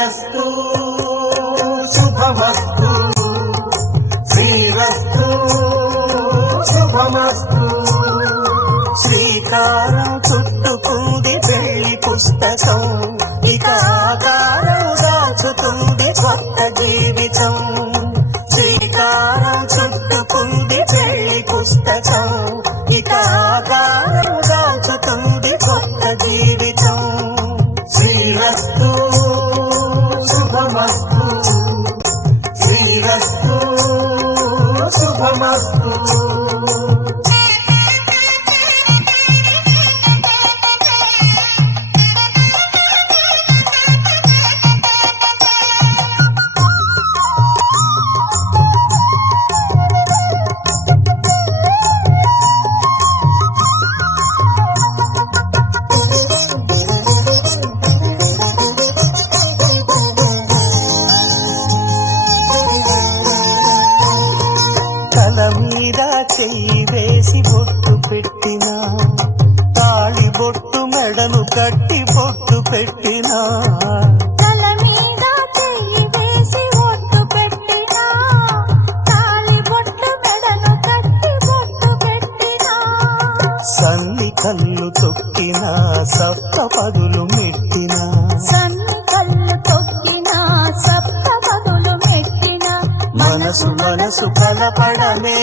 శ్రీరస్తు శుభమస్తు శ్రీరస్తు శుభమస్తు శ్రీకారం చుట్టుకుంది పెళ్లి పుస్తకం ఇక ఆకారం దాచుతుంది కొత్త జీవితం శ్రీకారం చుట్టుకుంది పెళ్లి పుస్తకం ఇక ఆకారం దాచుతుంది కొత్త జీవితం శ్రీరస్తు శుభమస్తు శ్రీరస్తు శుభమస్తు మీద చెయ్యి వేసి బొట్టు పెట్టినా తాళి బొట్టు మెడను కట్టి బొట్టు పెట్టినా తల మీద చెయ్యి వేసి బొట్టు పెట్టినా తాళి బొట్టు మెడను కట్టి బొట్టు పెట్టినా సన్ని కళ్ళు తొక్కినా సప్త పదులు మెట్టినా సన్ని కళ్ళు తొక్కినా సప్త పదులు మెట్టినా మనసు మనసు కలపడమే